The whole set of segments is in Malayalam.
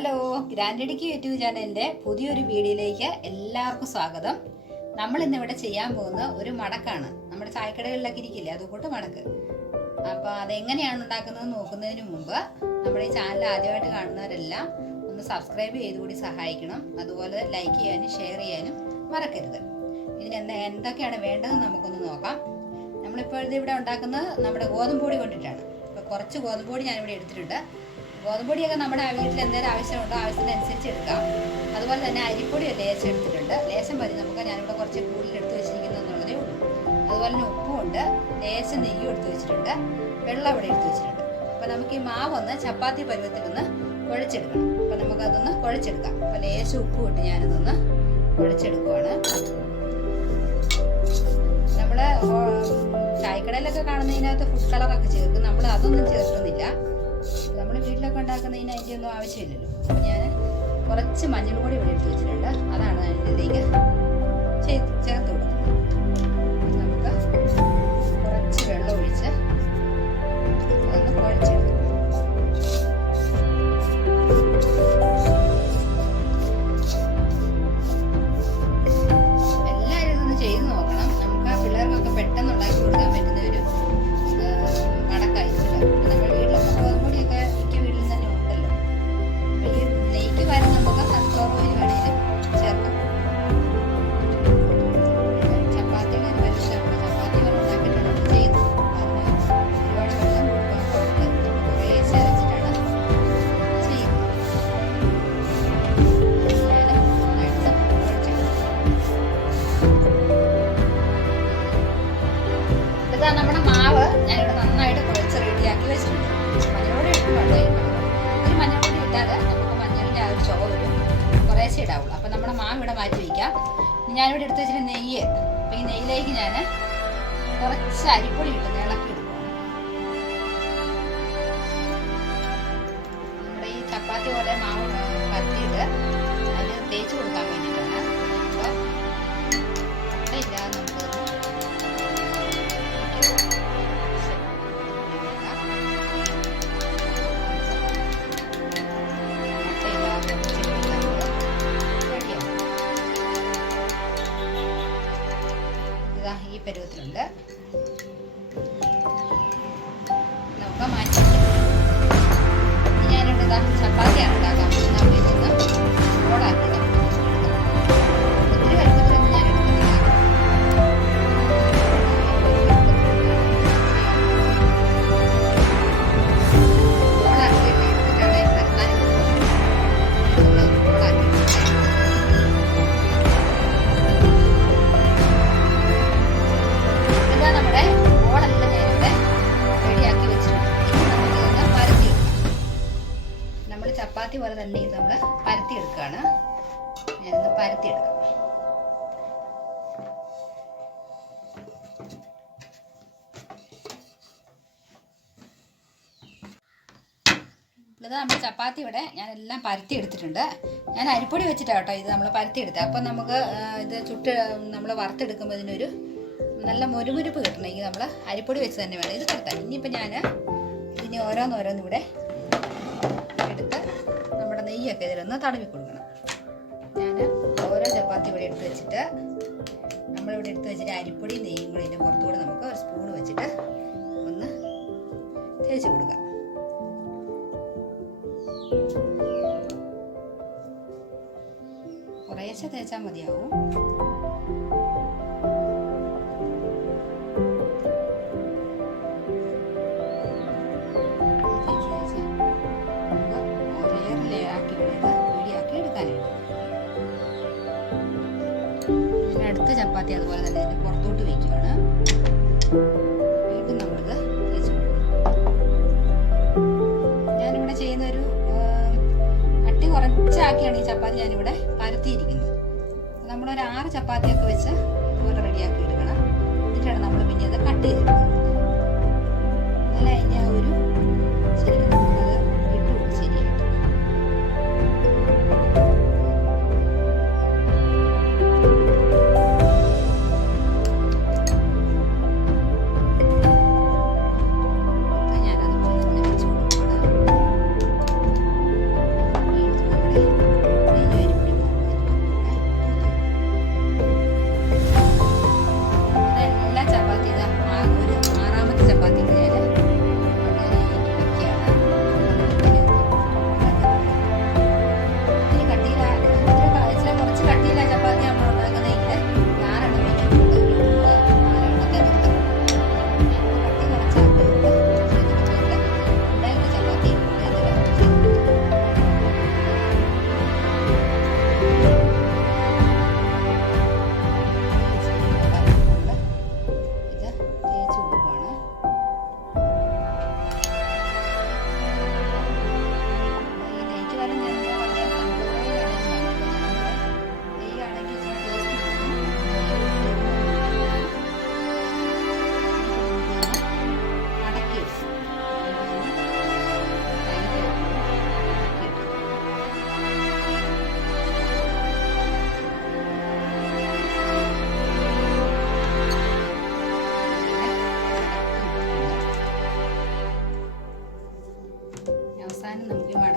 ഹലോ, ഗ്രാൻഡിഡിക്കി യൂട്യൂബ് ചാനലിൻ്റെ പുതിയൊരു വീഡിയോയിലേക്ക് എല്ലാവർക്കും സ്വാഗതം. നമ്മൾ ഇന്നിവിടെ ചെയ്യാൻ പോകുന്ന ഒരു മടക്കാണ്. നമ്മുടെ ചായക്കടകളിലൊക്കെ ഇരിക്കില്ലേ, അതുകൂട്ട് മടക്ക്. അപ്പോൾ അതെങ്ങനെയാണ് ഉണ്ടാക്കുന്നത് നോക്കുന്നതിന് മുമ്പ് നമ്മുടെ ഈ ചാനൽ ആദ്യമായിട്ട് കാണുന്നവരെല്ലാം ഒന്ന് സബ്സ്ക്രൈബ് ചെയ്തുകൂടി സഹായിക്കണം. അതുപോലെ ലൈക്ക് ചെയ്യാനും ഷെയർ ചെയ്യാനും മറക്കരുത്. ഇതിന് എന്തൊക്കെയാണ് വേണ്ടതെന്ന് നമുക്കൊന്ന് നോക്കാം. നമ്മളിപ്പോൾ ഇവിടെ ഉണ്ടാക്കുന്നത് നമ്മുടെ ഗോതമ്പ് പൊടി കൊണ്ടിട്ടാണ്. അപ്പോൾ കുറച്ച് ഗോതമ്പ് പൊടി ഞാനിവിടെ എടുത്തിട്ടുണ്ട്. ഗോതമ്പ് പൊടിയൊക്കെ നമ്മുടെ വീട്ടിൽ എന്തെങ്കിലും ആവശ്യമുണ്ടോ ആവശ്യത്തിനനുസരിച്ച് എടുക്കാം. അതുപോലെ തന്നെ അരിപ്പൊടി ലേശം എടുത്തിട്ടുണ്ട്. ലേശം മതി നമുക്ക്. ഞാനിവിടെ കുറച്ച് കൂടുതൽ എടുത്ത് വെച്ചിരിക്കുന്നതെന്നുള്ളതേ ഉള്ളൂ. അതുപോലെ തന്നെ ഉപ്പുമുണ്ട്, ലേശം നെയ്യും എടുത്ത് വെച്ചിട്ടുണ്ട്, വെള്ളം ഇവിടെ എടുത്ത് വെച്ചിട്ടുണ്ട്. അപ്പോൾ നമുക്ക് ഈ മാവൊന്ന് ചപ്പാത്തി പരുവത്തിലൊന്ന് കുഴച്ചെടുക്കണം. അപ്പോൾ നമുക്കതൊന്ന് കുഴച്ചെടുക്കാം. അപ്പോൾ ലേശം ഉപ്പ് ഇട്ട് ഞാനിതൊന്ന് കുഴച്ചെടുക്കുവാണ്. നമ്മൾ ചായക്കടയിലൊക്കെ കാണുന്നതിനകത്ത് ഫുഡ് കളറൊക്കെ ചേർക്കും. നമ്മൾ അതൊന്നും ചേർക്കുന്നില്ല. നമ്മൾ വീട്ടിലൊക്കെ ഉണ്ടാക്കുന്നതിന് അതിൻ്റെ ഒന്നും ആവശ്യമില്ലല്ലോ. അപ്പോൾ ഞാൻ കുറച്ച് മഞ്ഞൾ പൊടി ഇവിടെ എടുത്ത് വെച്ചിട്ടുണ്ട്. അതാണ് അതിലേക്ക് ചേർത്ത് കൊടുക്കുന്നത്. നമുക്ക് കുറച്ച് വെള്ളം ഒഴിച്ച് അതൊന്ന് കുഴച്ചെടുക്കും. എല്ലാവരും ഇതൊന്ന് ചെയ്ത് നോക്കണം. നമുക്ക് ആ പിള്ളേർക്കൊക്കെ പെട്ടെന്ന് ഉണ്ടാക്കി കൊടുക്കാൻ പറ്റുന്ന ഒരു മടക്കായിരിക്കും. നമ്മൾ വീട്ടിലൊക്കെ ഗോതമ്പൊടിയൊക്കെ മിക്ക വീട്ടിൽ തന്നെ ഉണ്ടല്ലോ. ഈ നെയ്ക്ക് പകരം നമുക്ക് സൺഫ്ലവർ ഓയിൽ വേണമെങ്കിലും ചേർക്കാം. ചപ്പാത്തിയുടെ ഒരു പരിശ്രമം ചപ്പാത്തി പോലെ ഉണ്ടാക്കിയിട്ടാണ് ചെയ്യുന്നത്. അതിന് ഒരുപാട് വെള്ളം കുറേ ചേർത്തിട്ടാണ് ചെയ്യുന്നത്. ഇതാ നമ്മുടെ മാവ് ഞാനിവിടെ നന്നായിട്ട് കുഴച്ച് റെഡിയാക്കി വെച്ചിട്ടുണ്ട്. മഞ്ഞൾപ്പൊടി ഇട്ടുകൊണ്ട് ഒരു മഞ്ഞൾപ്പൊടി ഇട്ടാൽ നമുക്ക് മഞ്ഞളിൻ്റെ ആ ഒരു ചുവ വരും. കുറേശ്ശേ ഇടാവുള്ളൂ. അപ്പം നമ്മുടെ മാവ് ഇവിടെ മാറ്റി വയ്ക്കാം. ഞാനിവിടെ എടുത്ത് വെച്ചിട്ട് നെയ്യ്. അപ്പം ഈ നെയ്യിലേക്ക് ഞാൻ കുറച്ച് അരിപ്പൊടി ഇട്ട് ഇളക്കി എടുക്കുകയാണ്. നമ്മുടെ ഈ ചപ്പാത്തി പോലെ മാവ് പരത്തിയിട്ട് അതിന് തേച്ച് കൊടുക്കാൻ വേണ്ടിയിട്ടാണ്. അപ്പോൾ ഇല്ലാതെ നമുക്ക് ഈ പരുവത്തിലുണ്ട്. നമുക്ക് മാറ്റി ഞാനിവിടെ ചപ്പാത്തിയാണ് ഉണ്ടാക്കാൻ പറ്റുന്നത്. അപ്പോൾ ഇതൊന്ന് ഓടാക്കി ഒത്തിരി വലുപ്പത്തിലൊന്നും ഞാൻ എടുക്കുന്നില്ല. ഓടാക്കി എടുത്തിട്ടാണ് പരത്താൻ ഓടാക്കി. നമ്മുടെ ബോളെല്ലാം ഞാനിവിടെ റെഡിയാക്കി വെച്ചിട്ടുണ്ട്. ഇനി നമുക്കിതൊന്ന് പരത്തിയെടുക്കാം. നമ്മൾ ചപ്പാത്തി പോലെ തന്നെ ഇത് നമ്മൾ പരത്തിയെടുക്കുകയാണ്. ഞാനിന്ന് പരത്തിയെടുക്കാം. ഇത് നമ്മൾ ചപ്പാത്തി ഇവിടെ ഞാനെല്ലാം പരത്തി എടുത്തിട്ടുണ്ട്. ഞാൻ അരിപ്പൊടി വെച്ചിട്ടാണ് കേട്ടോ ഇത് നമ്മൾ പരത്തിയെടുത്തത്. അപ്പം നമുക്ക് ഇത് ചുട്ട് നമ്മൾ വറുത്തെടുക്കുമ്പോൾ ഇതിനൊരു നല്ല മുരുമുരുപ്പ് കിട്ടണമെങ്കിൽ നമ്മൾ അരിപ്പൊടി വെച്ച് തന്നെ വേണം ഇത് പരത്താൻ. ഇനിയിപ്പോൾ ഞാൻ ഇതിന് ഓരോന്നോരോന്നും ഇവിടെ എടുത്ത് നമ്മുടെ നെയ്യൊക്കെ ഇതിലൊന്ന് തടവി കൊടുക്കണം. ഞാൻ ഓരോ ചപ്പാത്തി ഇവിടെ എടുത്ത് വെച്ചിട്ട് നമ്മളിവിടെ എടുത്ത് വെച്ചിട്ട് അരിപ്പൊടി നെയ്യും കൂടി ഇതിൻ്റെ പുറത്തുകൂടെ നമുക്ക് ഒരു സ്പൂണ് വെച്ചിട്ട് ഒന്ന് തേച്ച് കൊടുക്കാം. കുറേശ്ശെ തേച്ചാൽ മതിയാവും. അടുത്ത ചപ്പാത്തി അതുപോലെ തന്നെ ഇതിൻ്റെ പുറത്തോട്ട് വയ്ക്കുകയാണ്. വീണ്ടും നമ്മളിത് തേച്ച് കൊടുക്കും. ഞാനിവിടെ ചെയ്യുന്നൊരു കട്ടി കുറച്ചാക്കിയാണ് ഈ ചപ്പാത്തി ഞാനിവിടെ പരത്തിയിരിക്കുന്നത്. നമ്മളൊരു 6 ചപ്പാത്തിയൊക്കെ വെച്ച് ഇതുപോലെ റെഡിയാക്കി എടുക്കണം. എന്നിട്ടാണ് നമ്മൾ പിന്നെ അത് കട്ട് ചെയ്തെടുക്കുന്നത്. എന്നാലേ അതിൻ്റെ ആ ഒരു ശരിക്കും നമുക്കത് ഇട്ടുകൊടുക്കും ശരിയായിട്ട്. ഞാനതുപോലെ തന്നെ വെച്ച് കൊടുക്കണം.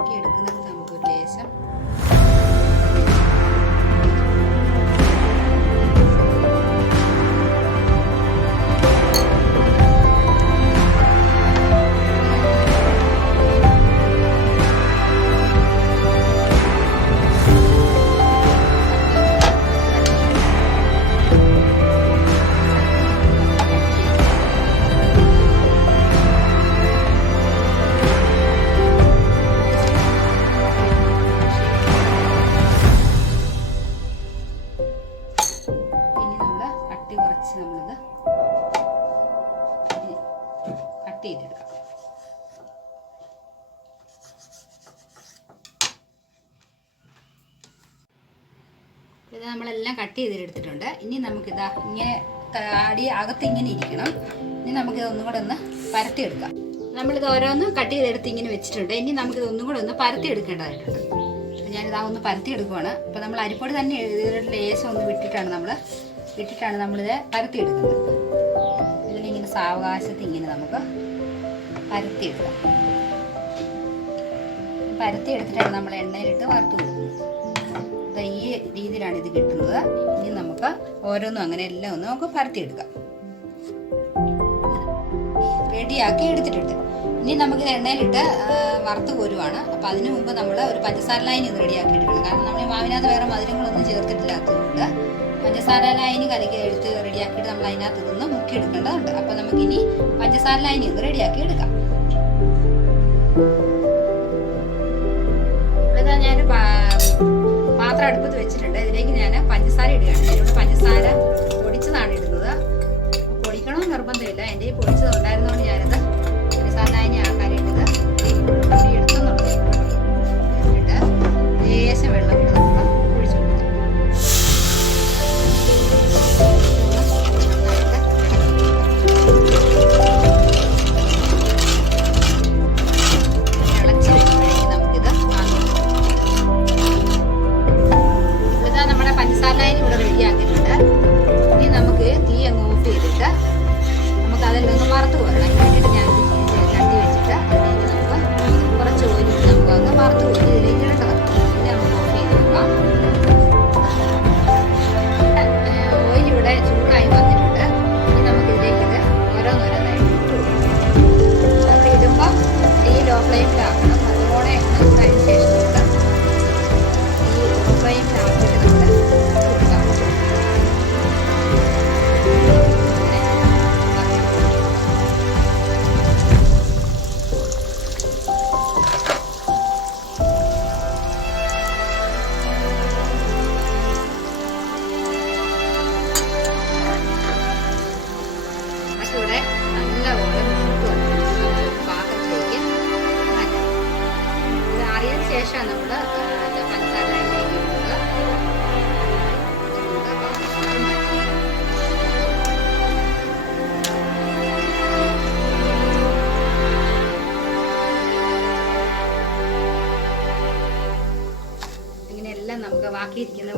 ഇളക്കി എടുക്കുന്നത് നമുക്കൊരു ലേശം കട്ട് ചെയ്തെടുക്കാം. ഇത് നമ്മളെല്ലാം കട്ട് ചെയ്തെടുത്തിട്ടുണ്ട്. ഇനി നമുക്കിതാ ഇങ്ങനെ അകത്ത് ഇങ്ങനെ ഇരിക്കണം. ഇനി നമുക്കിത് ഒന്നും കൂടെ ഒന്ന് പരത്തിയെടുക്കാം. നമ്മളിത് ഓരോന്ന് കട്ട് ചെയ്തെടുത്ത് ഇങ്ങനെ വെച്ചിട്ടുണ്ട്. ഇനി നമുക്കിത് ഒന്നും കൂടെ ഒന്ന് പരത്തിയെടുക്കേണ്ടതായിട്ടുണ്ട്. ഞാനിതാ ഒന്ന് പരത്തിയെടുക്കുവാണ്. അപ്പോൾ നമ്മൾ അരിപ്പൊടി തന്നെ ലേശം ഒന്ന് വിട്ടിട്ടാണ് നമ്മളിത് പരത്തിയെടുക്കുന്നത്. ഇതിലിങ്ങനെ സാവകാശത്ത് ഇങ്ങനെ നമുക്ക് പരത്തിയെടുക്കാം. പരത്തിയെടുത്തിട്ടാണ് നമ്മൾ എണ്ണയിലിട്ട് വറുത്ത് കൊടുക്കുന്നത്. ഈ രീതിയിലാണ് ഇത് കിട്ടുന്നത്. ഇനി നമുക്ക് ഓരോന്നും അങ്ങനെ എല്ലാം ഒന്ന് നമുക്ക് പരത്തിയെടുക്കാം. റെഡിയാക്കി എടുത്തിട്ടുണ്ട്. ഇനി നമുക്കിത് എണ്ണയിലിട്ട് വറുത്ത് കോരുവാണ്. അപ്പോൾ അതിന് മുമ്പ് നമ്മൾ ഒരു പഞ്ചസാര ലൈൻ ഇത് റെഡിയാക്കി എടുക്കണം. കാരണം നമ്മൾ ഈ മാവിനകത്ത് വേറെ മധുരങ്ങളൊന്നും ചേർത്തിട്ടില്ലാത്തതുകൊണ്ട് പഞ്ചസാര ലൈന് കലക്കി എടുത്ത് റെഡിയാക്കിയിട്ട് നമ്മൾ അതിനകത്ത് നിന്ന് മുക്കി എടുക്കേണ്ടതുണ്ട്. അപ്പോൾ നമുക്കിനി പഞ്ചസാര ലൈൻ ഇത് റെഡിയാക്കി എടുക്കാം. ഇതാ ഞാൻ പാത്രം അടുപ്പത്ത് വെച്ചിട്ടുണ്ട്. ഇതിലേക്ക് ഞാൻ പഞ്ചസാര ഇടുകയാണ്. ഞാനിവിടെ പഞ്ചസാര പൊടിച്ചതാണ് ഇടുന്നത്. പൊടിക്കണമെന്ന് നിർബന്ധമില്ല. എൻ്റെ ഈ പൊടിച്ചത് ഉണ്ടായിരുന്നതുകൊണ്ട് ഞാനത് പഞ്ചസാര ലൈൻ ആക്കാനായിട്ടത് എടുക്കുന്നുള്ളത്. എന്നിട്ട് ലേശം വെള്ളം കൂടെ നമുക്ക് ഒഴിച്ചു കൊടുക്കാം. ഇളച്ച് വരുമ്പോഴേക്കും നമുക്കിത് ഇതാ നമ്മുടെ പഞ്ചസാര ലൈൻ ഇവിടെ റെഡിയാക്കിയിട്ടുണ്ട്. ഇനി നമുക്ക് തീ അങ്ങ് ഓഫ് ചെയ്തിട്ട് നമുക്ക് അതെല്ലാം ഒന്ന് വറുത്ത് കോരണം. അതിന് വേണ്ടിയിട്ട് ഞാൻ ചട്ടി വെച്ചിട്ട് അതിലേക്ക് നമുക്ക് കുറച്ച് ഓയിലിട്ട് നമുക്ക് ഒന്ന് വറുത്ത് കോരി ഇതിലേക്ക് ഇടേണ്ടതാണ്. ഇത് നമുക്ക് ഓഫ് ചെയ്ത് നോക്കാം. ഓയിൽ ഇവിടെ ചൂടായി വന്നിട്ടുണ്ട്. ഇനി നമുക്ക് ഇതിലേക്ക് ഇത് ഓരോന്നോരോന്നായിട്ട് ഇട്ട് കൊടുക്കാം. നമ്മൾ ഇടുമ്പോൾ തീ ലോ ഫ്ലെയിമിലാക്കണം. നല്ലോണം എണ്ണ ചൂടായതിനു ശേഷം നമുക്ക് ഈ ലോ ഫ്ലെയിമിലാക്കിയിട്ട് നമ്മൾ ഇട്ട് കൊടുക്കാം. ഇവിടെ നല്ലപോലെ മൂത്ത് വന്നിട്ടുണ്ട്. നമുക്ക് പാത്രത്തിലേക്ക് മാറ്റാം. ഇത് അറിയതിന് ശേഷമാണ് നമ്മൾ പഞ്ചസാരയിലേക്ക് ഇടുന്നത്. നമുക്ക് പാത്രത്തിലേക്ക് മാറ്റാം. ഇങ്ങനെയെല്ലാം നമുക്ക് ബാക്കിയിരിക്കുന്ന